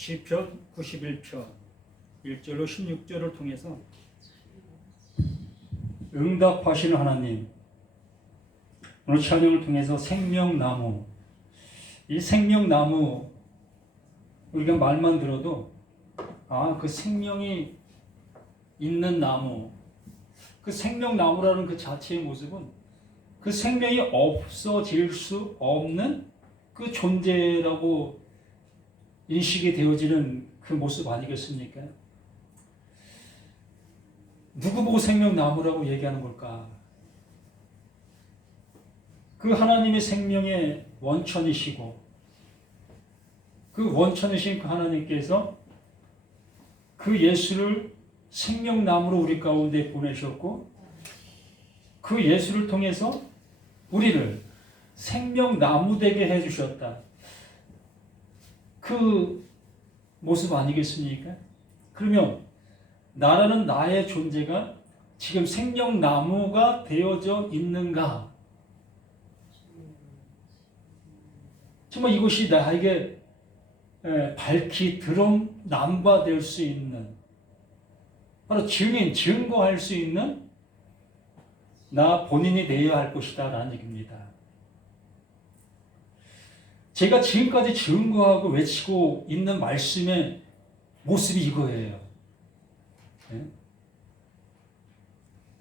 시편 91편 1절로 16절을 통해서 응답하시는 하나님, 오늘 찬양을 통해서 생명나무, 이 생명나무 우리가 말만 들어도 그 생명이 있는 나무, 그 생명나무라는 그 자체의 모습은 그 생명이 없어질 수 없는 그 존재라고 인식이 되어지는 그 모습 아니겠습니까? 누구 보고 생명나무라고 얘기하는 걸까? 그 하나님의 생명의 원천이시고 그 원천이신 그 하나님께서 그 예수를 생명나무로 우리 가운데 보내셨고 그 예수를 통해서 우리를 생명나무 되게 해주셨다. 그 모습 아니겠습니까? 그러면 나라는 나의 존재가 지금 생명나무가 되어져 있는가? 정말 이것이 나에게 밝히 드럼 남과될 수 있는, 바로 증거할 수 있는 나 본인이 되어야 할 것이다 라는 얘기입니다. 제가 지금까지 증거하고 외치고 있는 말씀의 모습이 이거예요.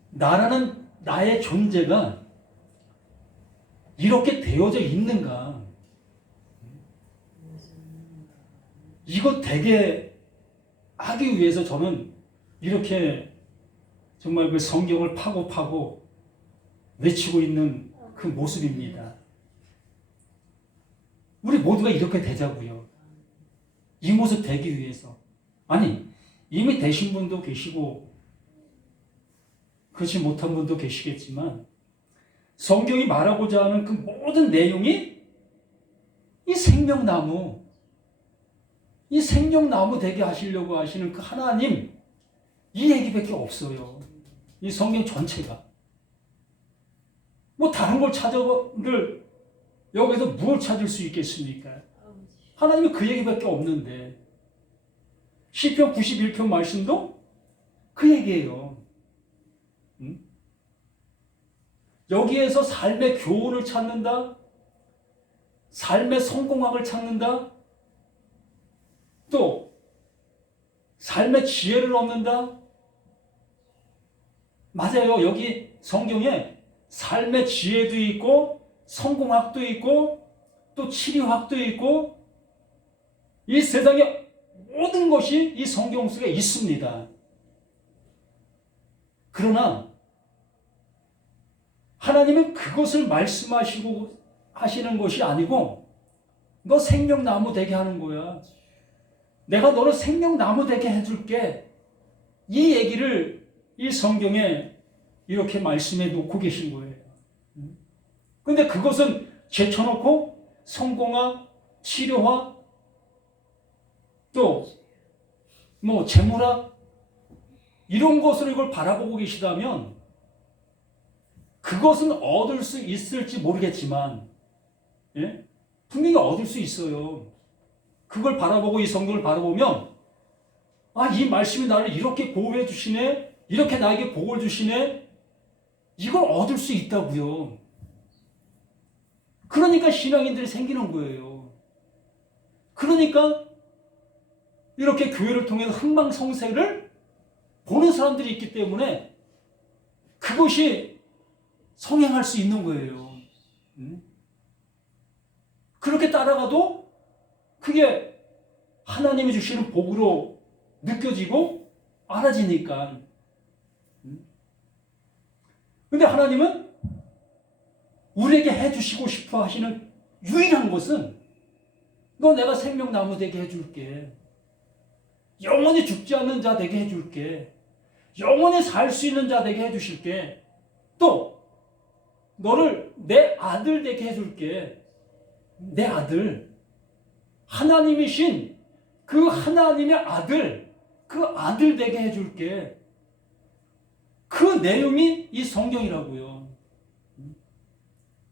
나라는 나의 존재가 이렇게 되어져 있는가? 이거 되게 하기 위해서 저는 이렇게 정말 그 성경을 파고 외치고 있는 그 모습입니다. 우리 모두가 이렇게 되자고요. 이 모습 되기 위해서. 아니, 이미 되신 분도 계시고 그렇지 못한 분도 계시겠지만 성경이 말하고자 하는 그 모든 내용이 이 생명나무, 이 생명나무 되게 하시려고 하시는 그 하나님, 이 얘기밖에 없어요. 이 성경 전체가. 뭐 다른 걸 찾아를 여기서 무엇을 찾을 수 있겠습니까? 하나님이 그 얘기밖에 없는데 시편 91편 말씀도 그 얘기예요. 여기에서 삶의 교훈을 찾는다, 삶의 성공학을 찾는다, 또 삶의 지혜를 얻는다. 맞아요. 여기 성경에 삶의 지혜도 있고 성공학도 있고 또 치료학도 있고 이 세상의 모든 것이 이 성경 속에 있습니다. 그러나 하나님은 그것을 말씀하시고 하시는 것이 아니고 너 생명나무 되게 하는 거야. 내가 너를 생명나무 되게 해줄게. 이 얘기를 이 성경에 이렇게 말씀해 놓고 계신 거예요. 근데 그것은 제쳐놓고 성공학, 치료학, 또 뭐 재물학 이런 것으로 이걸 바라보고 계시다면 그것은 얻을 수 있을지 모르겠지만 분명히 얻을 수 있어요. 그걸 바라보고 이 성경을 바라보면 이 말씀이 나를 이렇게 보호해 주시네, 이렇게 나에게 복을 주시네, 이걸 얻을 수 있다고요. 그러니까 신앙인들이 생기는 거예요. 그러니까 이렇게 교회를 통해서 흥망성쇠를 보는 사람들이 있기 때문에 그것이 성행할 수 있는 거예요. 그렇게 따라가도 그게 하나님이 주시는 복으로 느껴지고 알아지니까. 근데 하나님은 우리에게 해주시고 싶어 하시는 유일한 것은 너 내가 생명나무 되게 해줄게. 영원히 죽지 않는 자 되게 해줄게. 영원히 살 수 있는 자 되게 해주실게. 또 너를 내 아들 되게 해줄게. 내 아들. 하나님이신 그 하나님의 아들, 그 아들 되게 해줄게. 그 내용이 이 성경이라고요.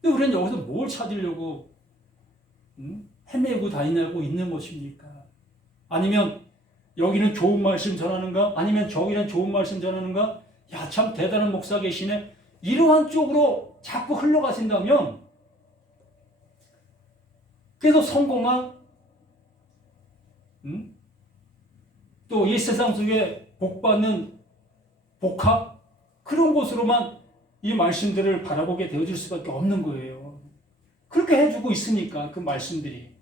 근데 우리는 여기서 뭘 찾으려고 헤매고 다니고 있는 것입니까? 아니면 여기는 좋은 말씀 전하는가? 아니면 저기는 좋은 말씀 전하는가? 야, 참 대단한 목사 계시네. 이러한 쪽으로 자꾸 흘러가신다면 그래서 성공한 또 이 세상 속에 복받는 복학 그런 곳으로만 이 말씀들을 바라보게 되어질 수밖에 없는 거예요. 그렇게 해주고 있으니까 그 말씀들이.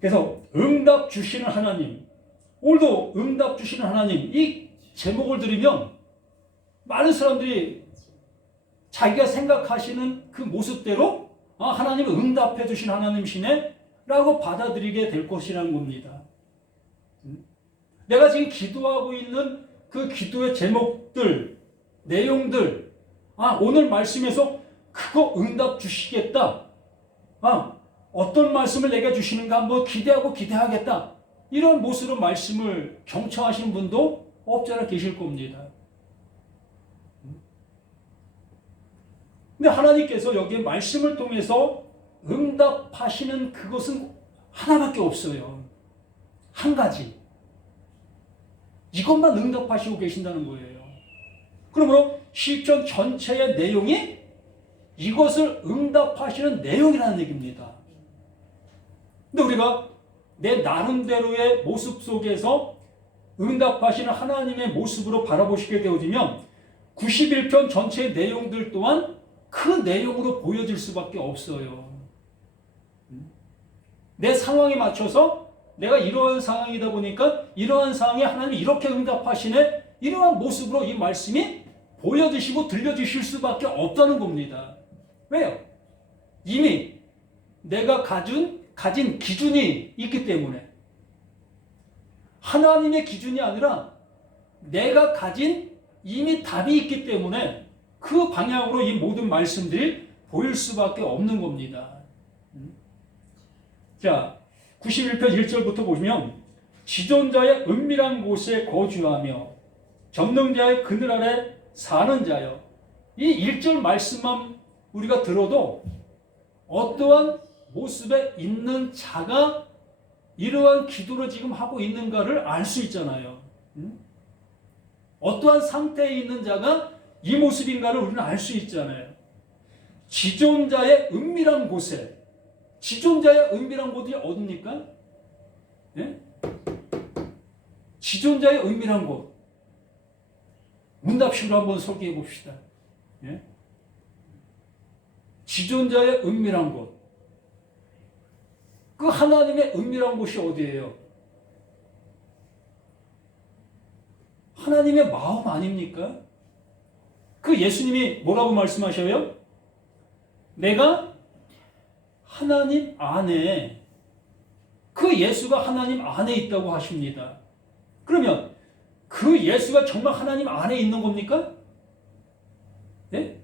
그래서 응답 주시는 하나님, 오늘도 응답 주시는 하나님, 이 제목을 들으면 많은 사람들이 자기가 생각하시는 그 모습대로 하나님은 응답해 주신 하나님이시네 라고 받아들이게 될 것이라는 겁니다. 내가 지금 기도하고 있는 그 기도의 제목들, 내용들, 오늘 말씀에서 그거 응답 주시겠다. 어떤 말씀을 내게 주시는가 한번 기대하겠다. 이런 모습으로 말씀을 경청하신 분도 없지 않아 계실 겁니다. 근데 하나님께서 여기에 말씀을 통해서 응답하시는 그것은 하나밖에 없어요. 한 가지. 이것만 응답하시고 계신다는 거예요. 그러므로 시편 전체의 내용이 이것을 응답하시는 내용이라는 얘기입니다. 근데 우리가 내 나름대로의 모습 속에서 응답하시는 하나님의 모습으로 바라보시게 되어지면 91편 전체의 내용들 또한 그 내용으로 보여질 수밖에 없어요. 내 상황에 맞춰서 내가 이러한 상황이다 보니까 이러한 상황에 하나님이 이렇게 응답하시네, 이러한 모습으로 이 말씀이 보여지시고 들려주실 수밖에 없다는 겁니다. 왜요? 이미 내가 가진 기준이 있기 때문에. 하나님의 기준이 아니라 내가 가진 이미 답이 있기 때문에 그 방향으로 이 모든 말씀들이 보일 수밖에 없는 겁니다. 자, 91편 1절부터 보시면 지존자의 은밀한 곳에 거주하며 전능자의 그늘 아래 사는 자여. 이 1절 말씀만 우리가 들어도 어떠한 모습에 있는 자가 이러한 기도를 지금 하고 있는가를 알 수 있잖아요. 어떠한 상태에 있는 자가 이 모습인가를 우리는 알 수 있잖아요. 지존자의 은밀한 곳에. 지존자의 은밀한 곳이 어딥니까? 예? 지존자의 은밀한 곳. 문답식으로 한번 소개해 봅시다. 예? 지존자의 은밀한 곳. 그 하나님의 은밀한 곳이 어디예요? 하나님의 마음 아닙니까? 그 예수님이 뭐라고 말씀하셔요? 내가 하나님 안에, 그 예수가 하나님 안에 있다고 하십니다. 그러면 그 예수가 정말 하나님 안에 있는 겁니까? 네?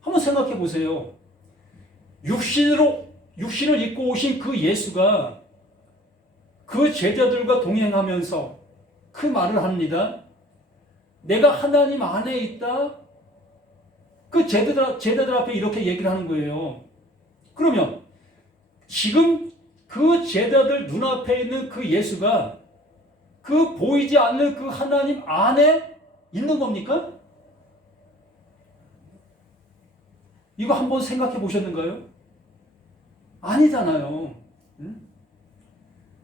한번 생각해 보세요. 육신을 입고 오신 그 예수가 그 제자들과 동행하면서 그 말을 합니다. 내가 하나님 안에 있다. 그 제자들 앞에 이렇게 얘기를 하는 거예요. 그러면 지금 그 제자들 눈앞에 있는 그 예수가 그 보이지 않는 그 하나님 안에 있는 겁니까? 이거 한번 생각해 보셨는가요? 아니잖아요.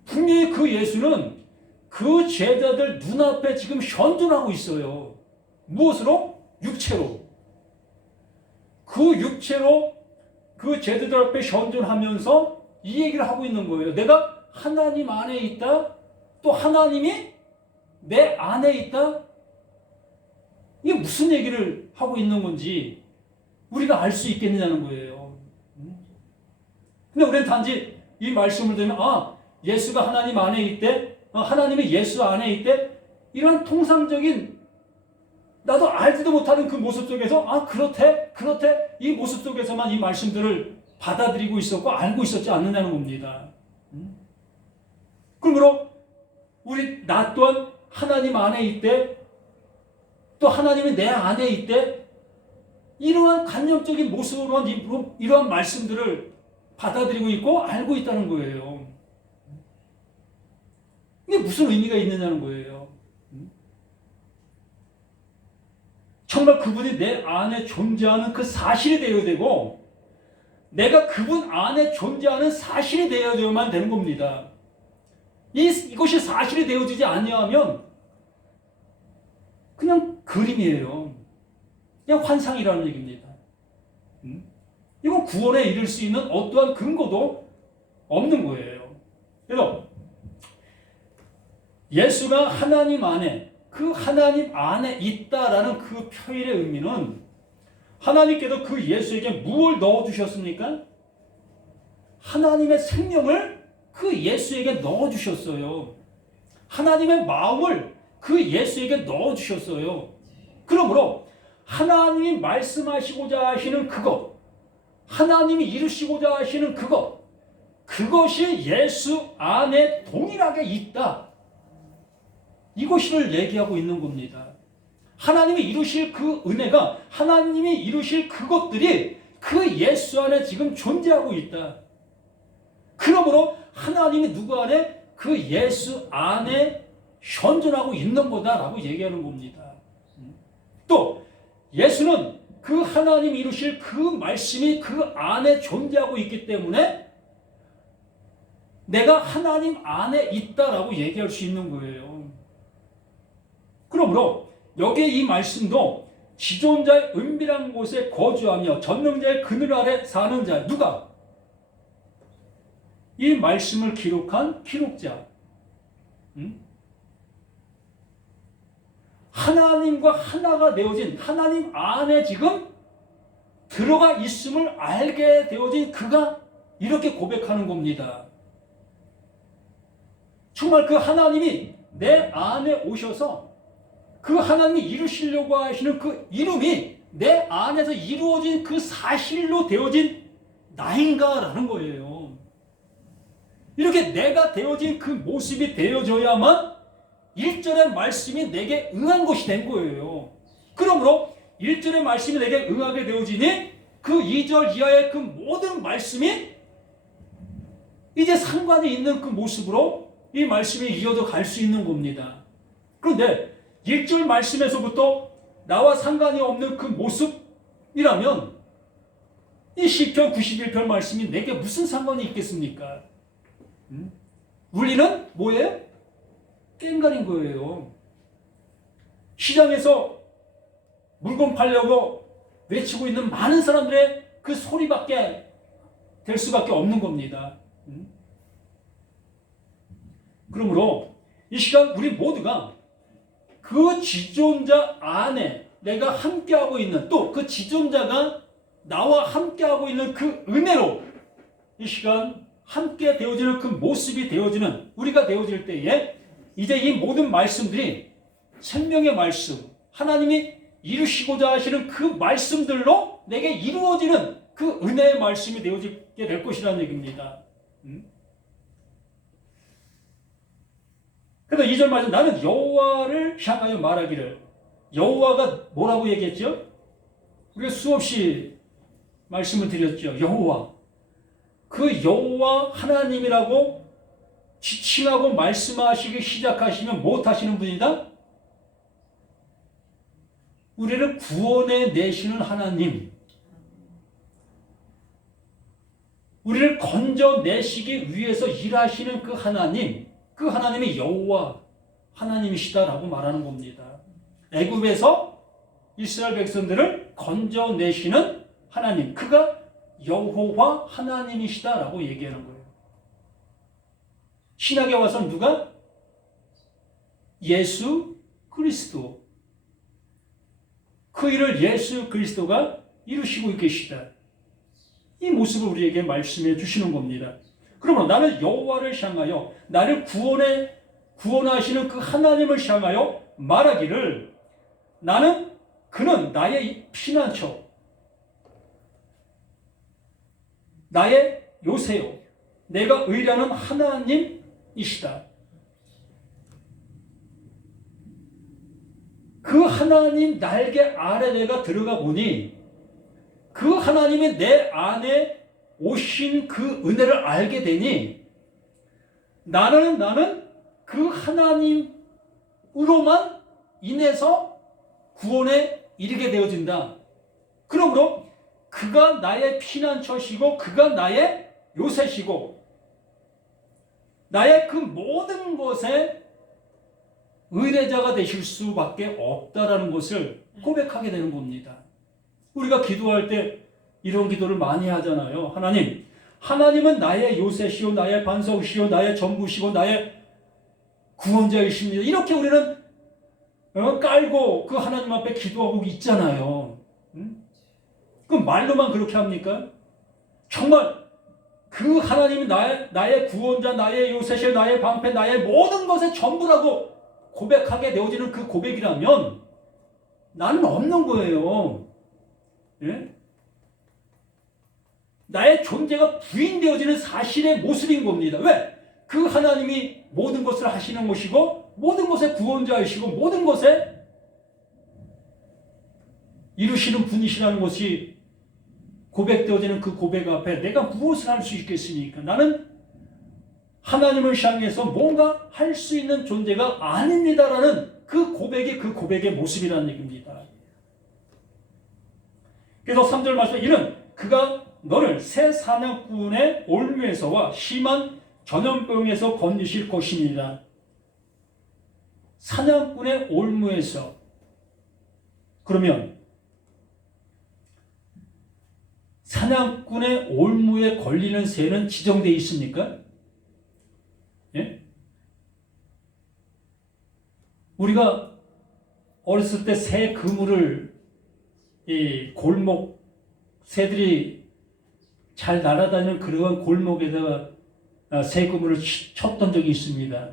분명히 그 예수는 그 제자들 눈앞에 지금 현존하고 있어요. 무엇으로? 육체로. 그 육체로 그 제자들 앞에 현존하면서 이 얘기를 하고 있는 거예요. 내가 하나님 안에 있다. 또 하나님이 내 안에 있다. 이게 무슨 얘기를 하고 있는 건지 우리가 알 수 있겠느냐는 거예요. 근데 우리는 단지 이 말씀을 들으면 예수가 하나님 안에 있대. 하나님이 예수 안에 있대. 이런 통상적인 나도 알지도 못하는 그 모습 속에서 그렇대 이 모습 속에서만 이 말씀들을 받아들이고 있었고 알고 있었지 않느냐는 겁니다. 그러므로 나 또한 하나님 안에 있대. 또 하나님이 내 안에 있대. 이러한 관념적인 모습으로만 이러한 말씀들을 받아들이고 있고 알고 있다는 거예요. 이게 무슨 의미가 있느냐는 거예요. 정말 그분이 내 안에 존재하는 그 사실이 되어야 되고 내가 그분 안에 존재하는 사실이 되어야만 되는 겁니다. 이것이 사실이 되어지지 아니하면 그냥 그림이에요. 그냥 환상이라는 얘기입니다. 이건 구원에 이를 수 있는 어떠한 근거도 없는 거예요. 그래서 예수가 하나님 안에, 그 하나님 안에 있다라는 그 표현의 의미는 하나님께서 그 예수에게 무엇을 넣어주셨습니까? 하나님의 생명을 그 예수에게 넣어주셨어요. 하나님의 마음을 그 예수에게 넣어주셨어요. 그러므로 하나님이 말씀하시고자 하시는 그것, 하나님이 이루시고자 하시는 그것, 그것이 예수 안에 동일하게 있다. 이것을 얘기하고 있는 겁니다. 하나님이 이루실 그 은혜가, 하나님이 이루실 그것들이 그 예수 안에 지금 존재하고 있다. 그러므로 하나님이 누구 안에? 그 예수 안에 현존하고 있는 거다라고 얘기하는 겁니다. 또 예수는 그 하나님 이루실 그 말씀이 그 안에 존재하고 있기 때문에 내가 하나님 안에 있다라고 얘기할 수 있는 거예요. 그러므로 여기에 이 말씀도 지존자의 은밀한 곳에 거주하며 전능자의 그늘 아래 사는 자, 누가? 이 말씀을 기록한 기록자. 하나님과 하나가 되어진, 하나님 안에 지금 들어가 있음을 알게 되어진 그가 이렇게 고백하는 겁니다. 정말 그 하나님이 내 안에 오셔서 그 하나님이 이루시려고 하시는 그 이름이 내 안에서 이루어진 그 사실로 되어진 나인가라는 거예요. 이렇게 내가 되어진 그 모습이 되어져야만 1절의 말씀이 내게 응한 것이 된 거예요. 그러므로 1절의 말씀이 내게 응하게 되어지니 그 2절 이하의 그 모든 말씀이 이제 상관이 있는 그 모습으로 이 말씀이 이어져 갈 수 있는 겁니다. 그런데 1절 말씀에서부터 나와 상관이 없는 그 모습이라면 이 시편 91편 말씀이 내게 무슨 상관이 있겠습니까? 우리는 뭐예요? 깽가린 거예요. 시장에서 물건 팔려고 외치고 있는 많은 사람들의 그 소리밖에 될 수밖에 없는 겁니다. 그러므로 이 시간 우리 모두가 그 지존자 안에 내가 함께하고 있는, 또 그 지존자가 나와 함께하고 있는 그 은혜로 이 시간 함께 되어지는 그 모습이 되어지는 우리가 되어질 때에 이제 이 모든 말씀들이 생명의 말씀, 하나님이 이루시고자 하시는 그 말씀들로 내게 이루어지는 그 은혜의 말씀이 되어지게 될 것이라는 얘기입니다. 그래서 2절 말씀, 나는 여호와를 향하여 말하기를. 여호와가 뭐라고 얘기했죠? 우리가 수없이 말씀을 드렸죠. 여호와. 그 여호와 하나님이라고 지칭하고 말씀하시기 시작하시면 무엇하시는 분이다? 우리를 구원해 내시는 하나님, 우리를 건져내시기 위해서 일하시는 그 하나님, 그 하나님이 여호와 하나님이시다라고 말하는 겁니다. 애굽에서 이스라엘 백성들을 건져내시는 하나님, 그가 여호와 하나님이시다라고 얘기하는 거예요. 신약에 와서는 누가? 예수 그리스도. 그 일을 예수 그리스도가 이루시고 계시다. 이 모습을 우리에게 말씀해 주시는 겁니다. 그러면 나는 여호와를 향하여, 나를 구원하시는 그 하나님을 향하여 말하기를, 나는, 그는 나의 피난처, 나의 요새요, 내가 의뢰하는 하나님이시다. 그 하나님 날개 아래 내가 들어가 보니 그 하나님이 내 안에 오신 그 은혜를 알게 되니 나는 그 하나님으로만 인해서 구원에 이르게 되어진다. 그러므로 그가 나의 피난처시고 그가 나의 요새시고 나의 그 모든 것에 의뢰자가 되실 수밖에 없다라는 것을 고백하게 되는 겁니다. 우리가 기도할 때 이런 기도를 많이 하잖아요. 하나님은 나의 요새시요 나의 반석이시요 나의 전부시고 나의 구원자이십니다. 이렇게 우리는 깔고 그 하나님 앞에 기도하고 있잖아요. 그럼 말로만 그렇게 합니까? 정말 그 하나님이 나의 구원자, 나의 요새시, 나의 방패, 나의 모든 것의 전부라고 고백하게 되어지는 그 고백이라면 나는 없는 거예요. 예? 나의 존재가 부인되어지는 사실의 모습인 겁니다. 왜? 그 하나님이 모든 것을 하시는 것이고 모든 것의 구원자이시고 모든 것에 이루시는 분이시라는 것이 고백되어지는 그 고백 앞에 내가 무엇을 할 수 있겠습니까? 나는 하나님을 향해서 뭔가 할 수 있는 존재가 아닙니다라는 그 고백의 모습이라는 얘기입니다. 그래서 3절 말씀에 이는 그가 너를 새 사냥꾼의 올무에서와 심한 전염병에서 건지실 것이니라. 사냥꾼의 올무에서, 그러면 사냥꾼의 올무에 걸리는 새는 지정되어 있습니까? 예? 우리가 어렸을 때 새 그물을 이 골목 새들이 잘 날아다니는 그러한 골목에다가 새 그물을 쳤던 적이 있습니다.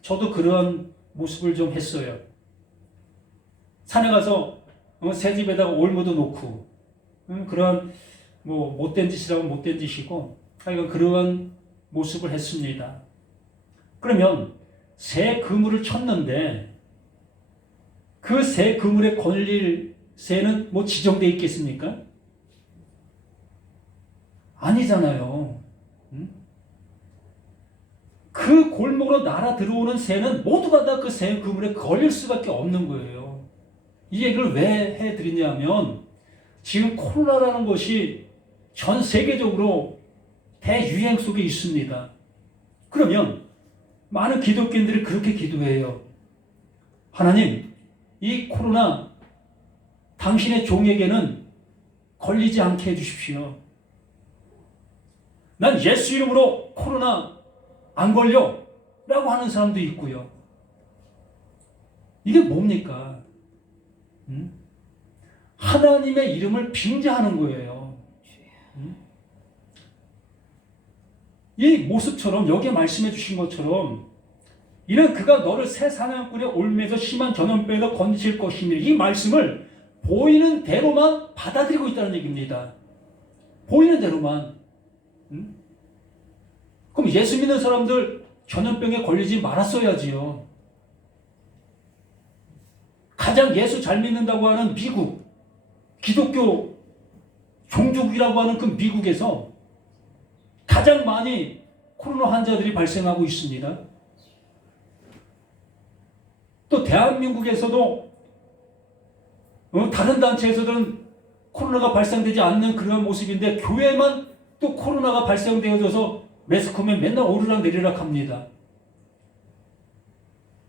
저도 그러한 모습을 좀 했어요. 산에 가서 새 집에다가 올무도 놓고 그러한 뭐 못된 짓이라고 못된 짓이고 하여간 그러한 모습을 했습니다. 그러면 새 그물을 쳤는데 그 새 그물에 걸릴 새는 뭐 지정되어 있겠습니까? 아니잖아요. 그 골목으로 날아 들어오는 새는 모두가 다 그 새 그물에 걸릴 수밖에 없는 거예요. 이 얘기를 왜 해드리냐면 지금 코로나라는 것이 전 세계적으로 대유행 속에 있습니다. 그러면 많은 기독교인들이 그렇게 기도해요. 하나님, 이 코로나 당신의 종에게는 걸리지 않게 해주십시오. 난 예수 이름으로 코로나 안 걸려 라고 하는 사람도 있고요. 이게 뭡니까? 하나님의 이름을 빙자하는 거예요. 이 모습처럼 여기에 말씀해 주신 것처럼 이는 그가 너를 새 사냥꾼의 올매에서 심한 전염병에서 건지실 것이니 이 말씀을 보이는 대로만 받아들이고 있다는 얘기입니다. 보이는 대로만. 그럼 예수 믿는 사람들 전염병에 걸리지 말았어야지요. 가장 예수 잘 믿는다고 하는 미국, 기독교 종족이라고 하는 그 미국에서 가장 많이 코로나 환자들이 발생하고 있습니다. 또 대한민국에서도 다른 단체에서는 코로나가 발생되지 않는 그런 모습인데 교회만 또 코로나가 발생되어져서 매스컴에 맨날 오르락 내리락 합니다.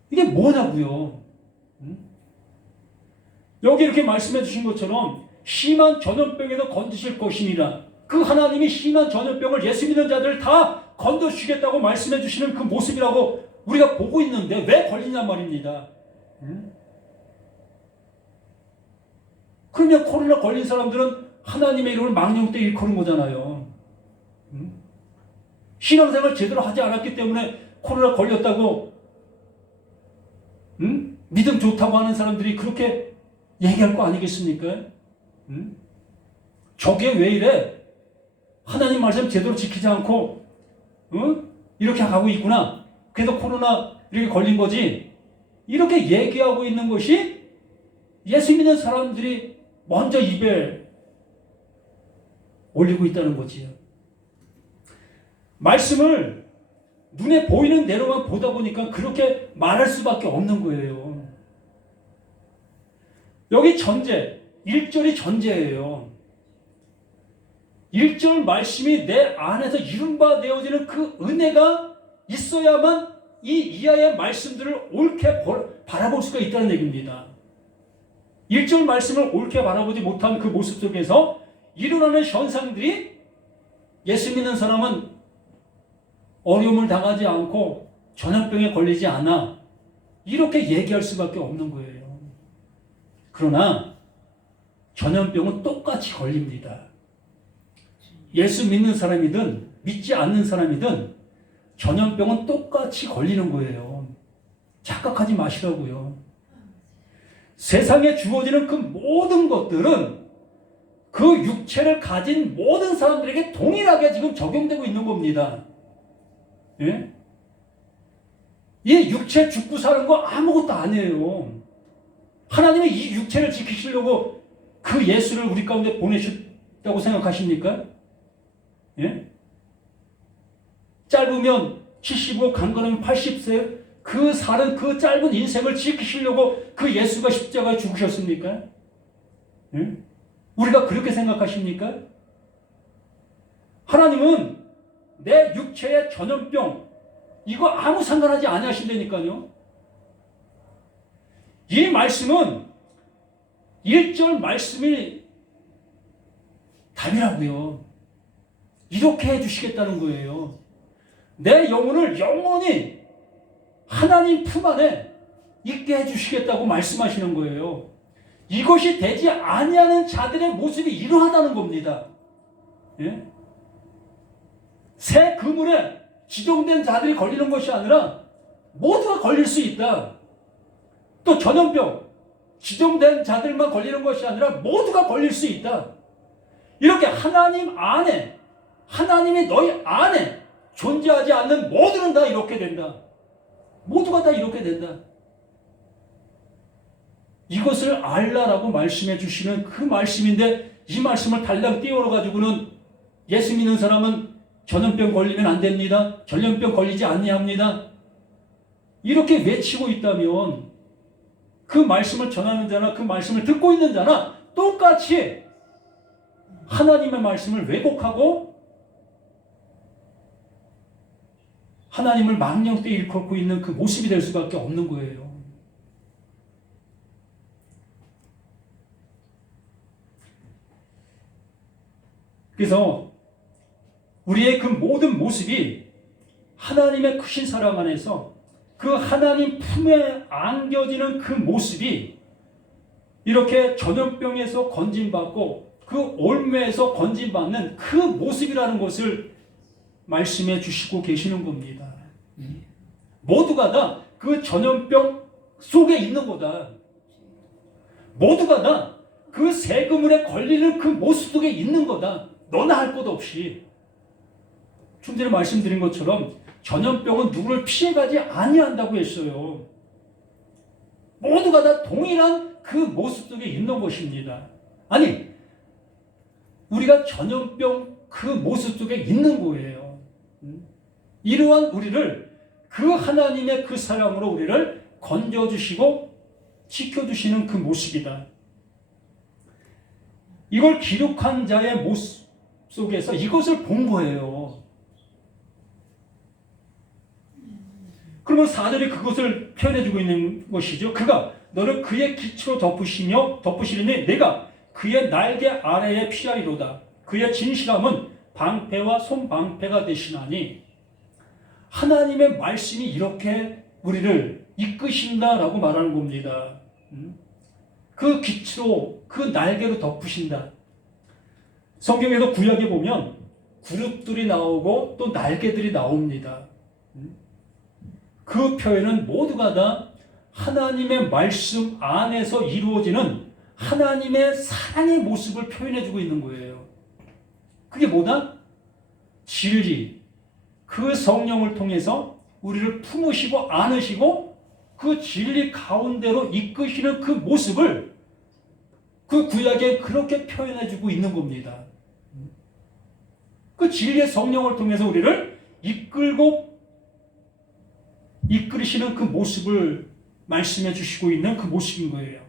이게 뭐냐고요? 여기 이렇게 말씀해 주신 것처럼 심한 전염병에서 건지실 것이니라. 그 하나님이 심한 전염병을 예수 믿는 자들을 다 건져주시겠다고 말씀해 주시는 그 모습이라고 우리가 보고 있는데 왜 걸리냔 말입니다. 그러면 코로나 걸린 사람들은 하나님의 이름을 망령 때 일컫는 거잖아요. 신앙생활 제대로 하지 않았기 때문에 코로나 걸렸다고 믿음 좋다고 하는 사람들이 그렇게 얘기할 거 아니겠습니까? 저게 왜 이래? 하나님 말씀 제대로 지키지 않고 이렇게 가고 있구나. 그래서 코로나 이렇게 걸린 거지. 이렇게 얘기하고 있는 것이 예수 믿는 사람들이 먼저 입에 올리고 있다는 거지요. 말씀을 눈에 보이는 대로만 보다 보니까 그렇게 말할 수밖에 없는 거예요. 여기 전제, 1절이 전제예요. 1절 말씀이 내 안에서 이룬바 되어지는 그 은혜가 있어야만 이 이하의 말씀들을 옳게 바라볼 수가 있다는 얘기입니다. 1절 말씀을 옳게 바라보지 못한 그 모습 속에서 일어나는 현상들이 예수 믿는 사람은 어려움을 당하지 않고 전염병에 걸리지 않아 이렇게 얘기할 수밖에 없는 거예요. 그러나 전염병은 똑같이 걸립니다. 예수 믿는 사람이든 믿지 않는 사람이든 전염병은 똑같이 걸리는 거예요. 착각하지 마시라고요. 세상에 주어지는 그 모든 것들은 그 육체를 가진 모든 사람들에게 동일하게 지금 적용되고 있는 겁니다. 예? 이 육체 죽고 사는 거 아무것도 아니에요. 하나님이 이 육체를 지키시려고 그 예수를 우리 가운데 보내셨다고 생각하십니까? 예? 짧으면 70고 강건하면 80세 그 살은 그 짧은 인생을 지키시려고 그 예수가 십자가에 죽으셨습니까? 예? 우리가 그렇게 생각하십니까? 하나님은 내 육체의 전염병 이거 아무 상관하지 아니하신다니까요. 이 말씀은 1절 말씀이 답이라고요. 이렇게 해주시겠다는 거예요. 내 영혼을 영원히 하나님 품 안에 있게 해주시겠다고 말씀하시는 거예요. 이것이 되지 아니하는 자들의 모습이 이러하다는 겁니다. 예? 새 그물에 지정된 자들이 걸리는 것이 아니라 모두가 걸릴 수 있다. 또 전염병 지정된 자들만 걸리는 것이 아니라 모두가 걸릴 수 있다. 이렇게 하나님 안에 하나님이 너희 안에 존재하지 않는 모두는 다 이렇게 된다. 모두가 다 이렇게 된다. 이것을 알라라고 말씀해 주시는 그 말씀인데 이 말씀을 달랑 띄워러 가지고는 예수 믿는 사람은 전염병 걸리면 안 됩니다. 전염병 걸리지 아니합니다. 이렇게 외치고 있다면 그 말씀을 전하는 자나 그 말씀을 듣고 있는 자나 똑같이 하나님의 말씀을 왜곡하고 하나님을 망령되이 일컫고 있는 그 모습이 될 수밖에 없는 거예요. 그래서 우리의 그 모든 모습이 하나님의 크신 사랑 안에서 그 하나님 품에 안겨지는 그 모습이 이렇게 전염병에서 건진받고 그 올매에서 건진받는 그 모습이라는 것을 말씀해 주시고 계시는 겁니다. 모두가 다 그 전염병 속에 있는 거다. 모두가 다 그 세그물에 걸리는 그 모습 속에 있는 거다. 너나 할 것 없이. 좀 전에 말씀드린 것처럼 전염병은 누구를 피해가지 아니한다고 했어요. 모두가 다 동일한 그 모습 속에 있는 것입니다. 아니, 우리가 전염병 그 모습 속에 있는 거예요. 이러한 우리를 그 하나님의 그 사랑으로 우리를 건져주시고 지켜주시는 그 모습이다. 이걸 기록한 자의 모습 속에서 이것을 본 거예요. 그러면 4절이 그것을 표현해주고 있는 것이죠. 그가 너를 그의 기초로 덮으시리니 내가 그의 날개 아래에 피하리로다. 그의 진실함은 방패와 손방패가 되시나니 하나님의 말씀이 이렇게 우리를 이끄신다라고 말하는 겁니다. 그 기초로 그 날개로 덮으신다. 성경에도 구약에 보면 그룹들이 나오고 또 날개들이 나옵니다. 그 표현은 모두가 다 하나님의 말씀 안에서 이루어지는 하나님의 사랑의 모습을 표현해주고 있는 거예요. 그게 뭐다? 진리. 그 성령을 통해서 우리를 품으시고 안으시고 그 진리 가운데로 이끄시는 그 모습을 그 구약에 그렇게 표현해주고 있는 겁니다. 그 진리의 성령을 통해서 우리를 이끌고 이끌으시는 그 모습을 말씀해 주시고 있는 그 모습인 거예요.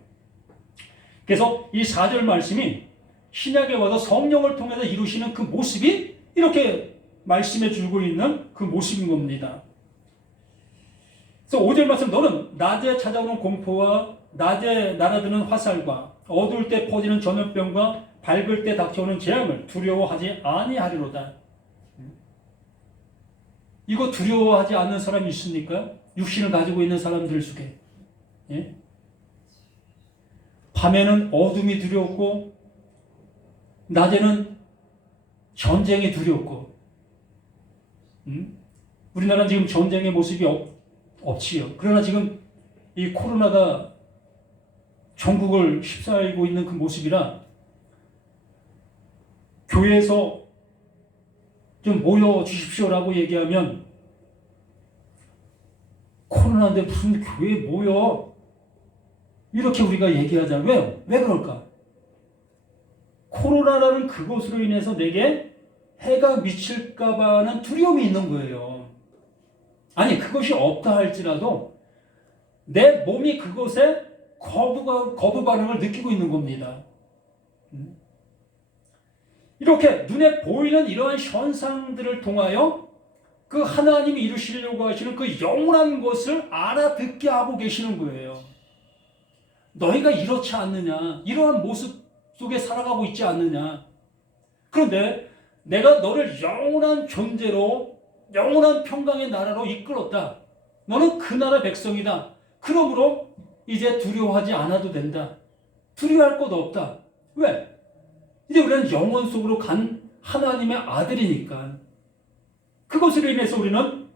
그래서 이 4절 말씀이 신약에 와서 성령을 통해서 이루시는 그 모습이 이렇게 말씀해 주고 있는 그 모습인 겁니다. 그래서 5절 말씀, 너는 낮에 찾아오는 공포와 낮에 날아드는 화살과 어두울 때 퍼지는 전염병과 밝을 때 닥쳐오는 재앙을 두려워하지 아니하리로다. 이거 두려워하지 않는 사람이 있습니까? 육신을 가지고 있는 사람들 중에. 예? 밤에는 어둠이 두렵고 낮에는 전쟁이 두렵고. 우리나라는 지금 전쟁의 모습이 없지요. 그러나 지금 이 코로나가 전국을 휩싸이고 있는 그 모습이라 교회에서 좀 모여 주십시오라고 얘기하면 코로나인데 무슨 교회에 모여 이렇게 우리가 얘기하잖아요. 왜요? 왜 그럴까? 코로나라는 그것으로 인해서 내게 해가 미칠까 봐는 두려움이 있는 거예요. 아니, 그것이 없다 할지라도 내 몸이 그것에 거부 반응을 느끼고 있는 겁니다. 이렇게 눈에 보이는 이러한 현상들을 통하여 그 하나님이 이루시려고 하시는 그 영원한 것을 알아듣게 하고 계시는 거예요. 너희가 이렇지 않느냐, 이러한 모습 속에 살아가고 있지 않느냐. 그런데 내가 너를 영원한 존재로 영원한 평강의 나라로 이끌었다. 너는 그 나라 백성이다. 그러므로 이제 두려워하지 않아도 된다. 두려워할 것 없다. 왜? 이제 우리는 영원 속으로 간 하나님의 아들이니까. 그것으로 인해서 우리는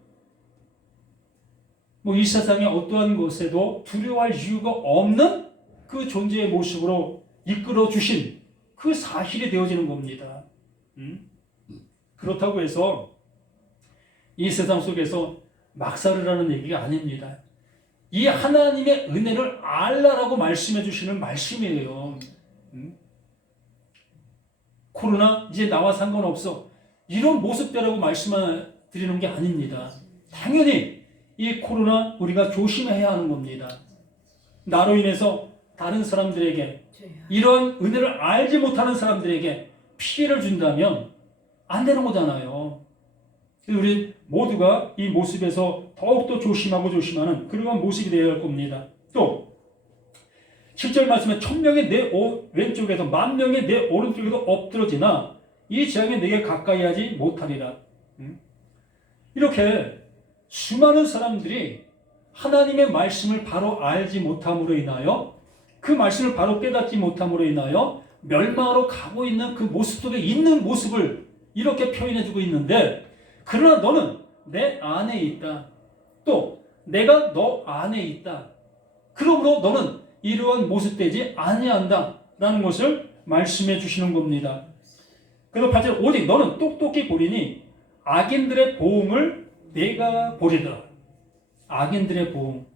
이 세상의 어떠한 것에도 두려워할 이유가 없는 그 존재의 모습으로 이끌어 주신 그 사실이 되어지는 겁니다. 그렇다고 해서 이 세상 속에서 막 살으라는 얘기가 아닙니다. 이 하나님의 은혜를 알라라고 말씀해 주시는 말씀이에요. 코로나 이제 나와 상관없어. 이런 모습대라고 말씀드리는 게 아닙니다. 당연히 이 코로나 우리가 조심해야 하는 겁니다. 나로 인해서 다른 사람들에게 이런 은혜를 알지 못하는 사람들에게 피해를 준다면 안 되는 거잖아요. 우리 모두가 이 모습에서 더욱더 조심하는 그런 모습이 되어야 할 겁니다. 또 7절 말씀에 1000명이 내 왼쪽에서 10,000명이 내 오른쪽에도 엎드러지나 이 재앙이 내게 가까이 하지 못하리라. 이렇게 수많은 사람들이 하나님의 말씀을 바로 알지 못함으로 인하여 그 말씀을 바로 깨닫지 못함으로 인하여 멸망으로 가고 있는 그 모습 속에 있는 모습을 이렇게 표현해주고 있는데, 그러나 너는 내 안에 있다. 또 내가 너 안에 있다. 그러므로 너는 이러한 모습되지 아니한다 라는 것을 말씀해 주시는 겁니다. 그래서 8절, 오직 너는 똑똑히 보리니 악인들의 보응을 내가 보리더라. 악인들의 보응.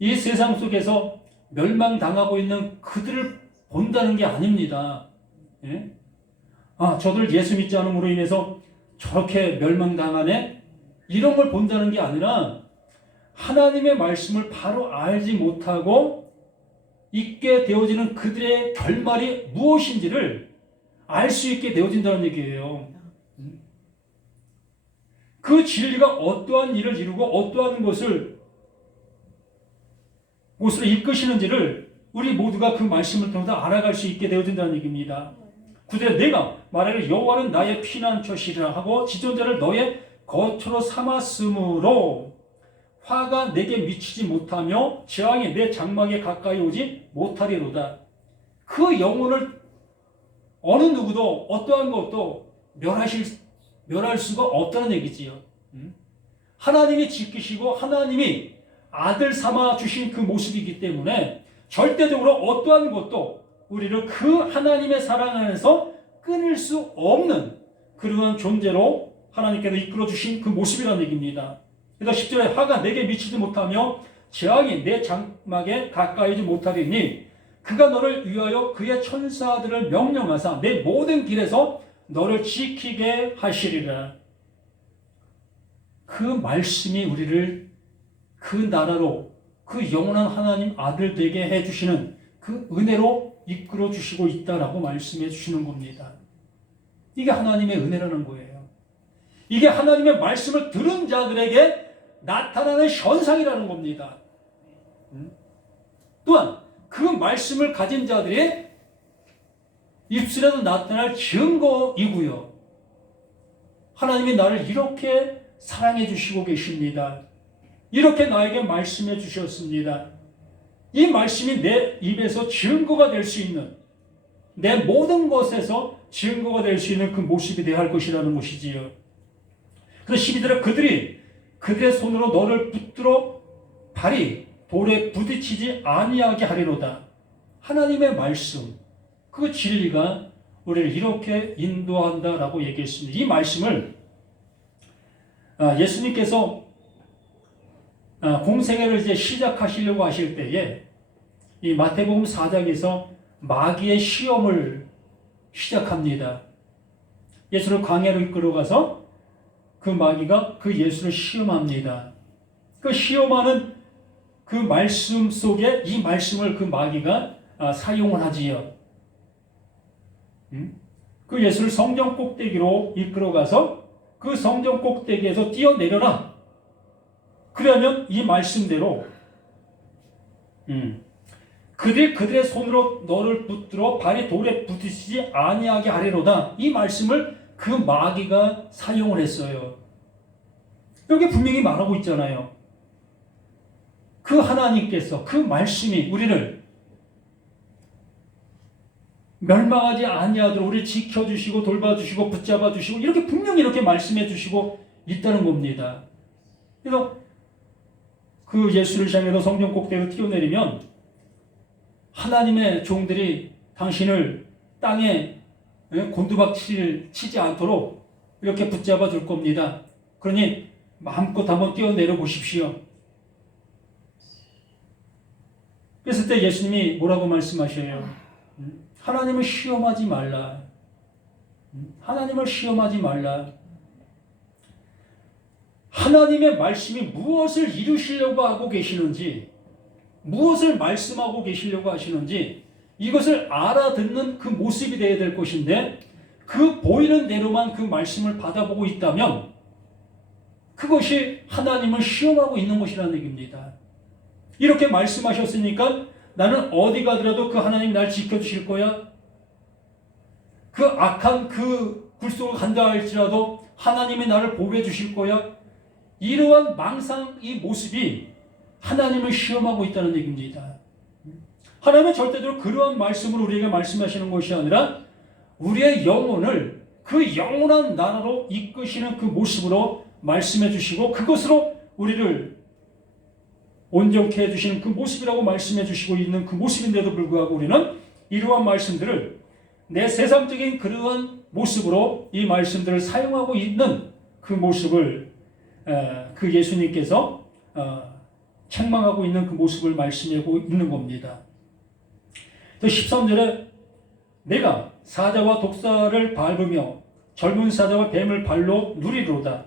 이 세상 속에서 멸망당하고 있는 그들을 본다는 게 아닙니다. 예? 저들 예수 믿지 않음으로 인해서 저렇게 멸망당하네? 이런 걸 본다는 게 아니라 하나님의 말씀을 바로 알지 못하고 있게 되어지는 그들의 결말이 무엇인지를 알 수 있게 되어진다는 얘기예요. 그 진리가 어떠한 일을 이루고 어떠한 곳을 이끄시는지를 우리 모두가 그 말씀을 통해서 알아갈 수 있게 되어진다는 얘기입니다. 9절에 내가 말하기를 여호와는 나의 피난처시라 하고 지존자를 너의 거처로 삼았으므로 화가 내게 미치지 못하며 재앙이 내 장막에 가까이 오지 못하리로다. 그 영혼을 어느 누구도 어떠한 것도 멸할 수가 없다는 얘기지요. 하나님이 지키시고 하나님이 아들 삼아 주신 그 모습이기 때문에 절대적으로 어떠한 것도 우리를 그 하나님의 사랑 안에서 끊을 수 없는 그러한 존재로 하나님께서 이끌어 주신 그 모습이라는 얘기입니다. 그래서 10절에 화가 내게 미치지 못하며 재앙이 내 장막에 가까이 오지 못하리니 그가 너를 위하여 그의 천사들을 명령하사 내 모든 길에서 너를 지키게 하시리라. 그 말씀이 우리를 그 나라로 그 영원한 하나님 아들 되게 해주시는 그 은혜로 이끌어 주시고 있다라고 말씀해 주시는 겁니다. 이게 하나님의 은혜라는 거예요. 이게 하나님의 말씀을 들은 자들에게 나타나는 현상이라는 겁니다. 또한 그 말씀을 가진 자들의 입술에도 나타날 증거이고요. 하나님이 나를 이렇게 사랑해 주시고 계십니다. 이렇게 나에게 말씀해 주셨습니다. 이 말씀이 내 입에서 증거가 될 수 있는, 내 모든 것에서 증거가 될 수 있는 그 모습이 되어야 할 것이라는 것이지요. 그래서 12절에 그들의 손으로 너를 붙들어 발이 돌에 부딪히지 아니하게 하리로다. 하나님의 말씀, 그 진리가 우리를 이렇게 인도한다라고 얘기했습니다. 이 말씀을 예수님께서 공생애를 이제 시작하시려고 하실 때에 이 마태복음 4장에서 마귀의 시험을 시작합니다. 예수를 광야로 이끌어가서 그 마귀가 그 예수를 시험합니다. 그 시험하는 그 말씀 속에 이 말씀을 그 마귀가 사용을 하지요. 그 예수를 성전 꼭대기로 이끌어가서 그 성전 꼭대기에서 뛰어내려라. 그러면 이 말씀대로 그들의 손으로 너를 붙들어 발이 돌에 부딪히지 아니하게 하리로다. 이 말씀을 그 마귀가 사용을 했어요. 여기 분명히 말하고 있잖아요. 그 하나님께서 그 말씀이 우리를 멸망하지 아니하도록 우리를 지켜주시고 돌봐주시고 붙잡아주시고 이렇게 분명히 이렇게 말씀해 주시고 있다는 겁니다. 그래서 그 예수를 향해서 성전 꼭대기로 뛰어내리면 하나님의 종들이 당신을 땅에 곤두박질 치지 않도록 이렇게 붙잡아 줄 겁니다. 그러니 마음껏 한번 뛰어내려 보십시오. 그랬을 때 예수님이 뭐라고 말씀하셔요? 하나님을 시험하지 말라. 하나님을 시험하지 말라. 하나님의 말씀이 무엇을 이루시려고 하고 계시는지, 무엇을 말씀하고 계시려고 하시는지 이것을 알아듣는 그 모습이 되어야 될 것인데, 그 보이는 대로만 그 말씀을 받아보고 있다면 그것이 하나님을 시험하고 있는 것이라는 얘기입니다. 이렇게 말씀하셨으니까 나는 어디 가더라도 그 하나님 날 지켜주실 거야. 그 악한 그 굴속을 간다 할지라도 하나님이 나를 보호해 주실 거야. 이러한 망상, 이 모습이 하나님을 시험하고 있다는 얘기입니다. 하나님은 절대로 그러한 말씀으로 우리에게 말씀하시는 것이 아니라 우리의 영혼을 그 영원한 나라로 이끄시는 그 모습으로 말씀해 주시고 그것으로 우리를 온전케 해주시는 그 모습이라고 말씀해 주시고 있는 그 모습인데도 불구하고 우리는 이러한 말씀들을 내 세상적인 그러한 모습으로 이 말씀들을 사용하고 있는 그 모습을 그 예수님께서 책망하고 있는 그 모습을 말씀하고 있는 겁니다. 13절에 내가 사자와 독사를 밟으며 젊은 사자와 뱀을 발로 누리로다.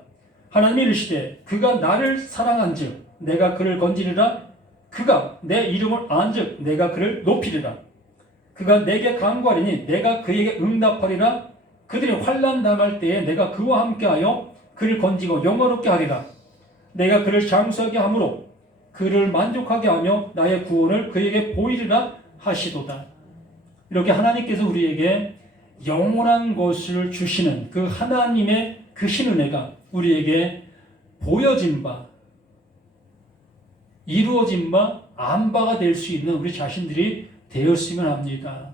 하나님이 이르시되 그가 나를 사랑한즉 내가 그를 건지리라. 그가 내 이름을 안즉 내가 그를 높이리라. 그가 내게 간구하리니 내가 그에게 응답하리라. 그들이 환난 당할 때에 내가 그와 함께하여 그를 건지고 영화롭게 하리라. 내가 그를 장수하게 하므로 그를 만족하게 하며 나의 구원을 그에게 보이리라 하시도다. 이렇게 하나님께서 우리에게 영원한 것을 주시는 그 하나님의 그 신은혜가 우리에게 보여진 바, 이루어진 바, 안바가 될 수 있는 우리 자신들이 되었으면 합니다.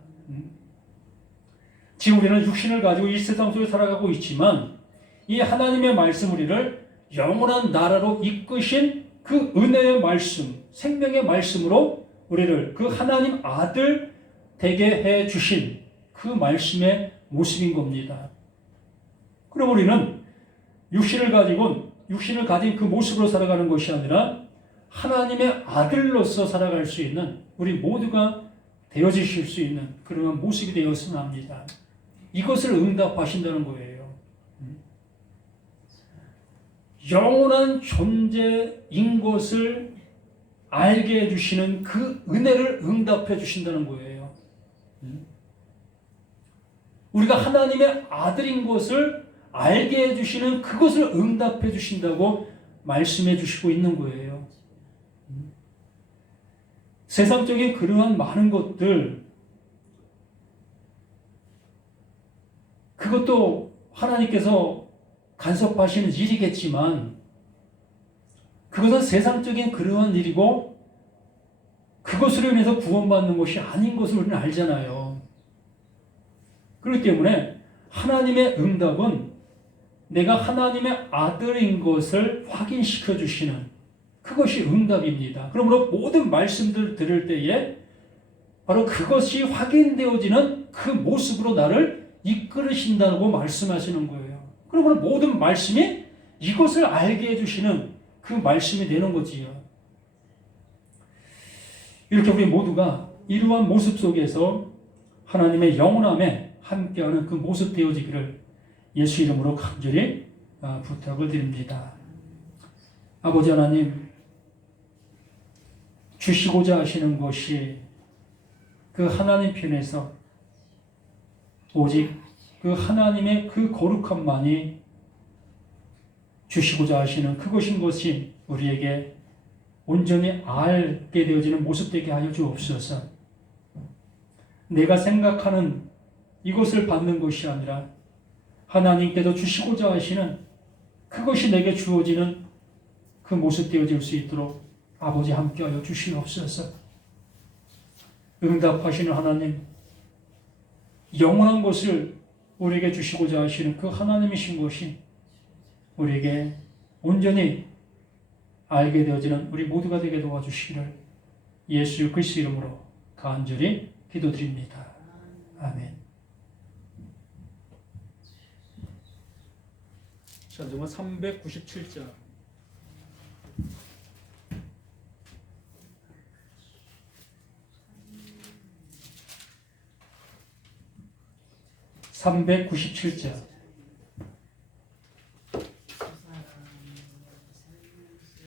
지금 우리는 육신을 가지고 이 세상 속에 살아가고 있지만 이 하나님의 말씀 우리를 영원한 나라로 이끄신 그 은혜의 말씀, 생명의 말씀으로 우리를 그 하나님 아들 되게 해 주신 그 말씀의 모습인 겁니다. 그럼 우리는 육신을 가진 그 모습으로 살아가는 것이 아니라 하나님의 아들로서 살아갈 수 있는 우리 모두가 되어지실 수 있는 그런 모습이 되었으면 합니다. 이것을 응답하신다는 거예요. 영원한 존재인 것을 알게 해주시는 그 은혜를 응답해 주신다는 거예요. 우리가 하나님의 아들인 것을 알게 해주시는 그것을 응답해 주신다고 말씀해 주시고 있는 거예요. 세상적인 그러한 많은 것들, 그것도 하나님께서 간섭하시는 일이겠지만 그것은 세상적인 그러한 일이고 그것으로 인해서 구원받는 것이 아닌 것을 우리는 알잖아요. 그렇기 때문에 하나님의 응답은 내가 하나님의 아들인 것을 확인시켜 주시는 그것이 응답입니다. 그러므로 모든 말씀들 들을 때에 바로 그것이 확인되어지는 그 모습으로 나를 이끌으신다고 말씀하시는 거예요. 그러므로 모든 말씀이 이것을 알게 해주시는 그 말씀이 되는 거지요. 이렇게 우리 모두가 이러한 모습 속에서 하나님의 영원함에 함께하는 그 모습 되어지기를 예수 이름으로 간절히 부탁을 드립니다. 아버지 하나님, 주시고자 하시는 것이 그 하나님 편에서 오직 그 하나님의 그 거룩함만이 주시고자 하시는 그것인 것이 우리에게 온전히 알게 되어지는 모습 되게 하여 주옵소서. 내가 생각하는 이것을 받는 것이 아니라 하나님께서 주시고자 하시는 그것이 내게 주어지는 그 모습 되어질 수 있도록 아버지 함께하여 주시옵소서. 응답하시는 하나님, 영원한 것을 우리에게 주시고자 하시는 그 하나님이신 것이 우리에게 온전히 알게 되어지는 우리 모두가 되게 도와주시기를 예수 그리스도 이름으로 간절히 기도드립니다. 아멘. 찬송가 397장 397장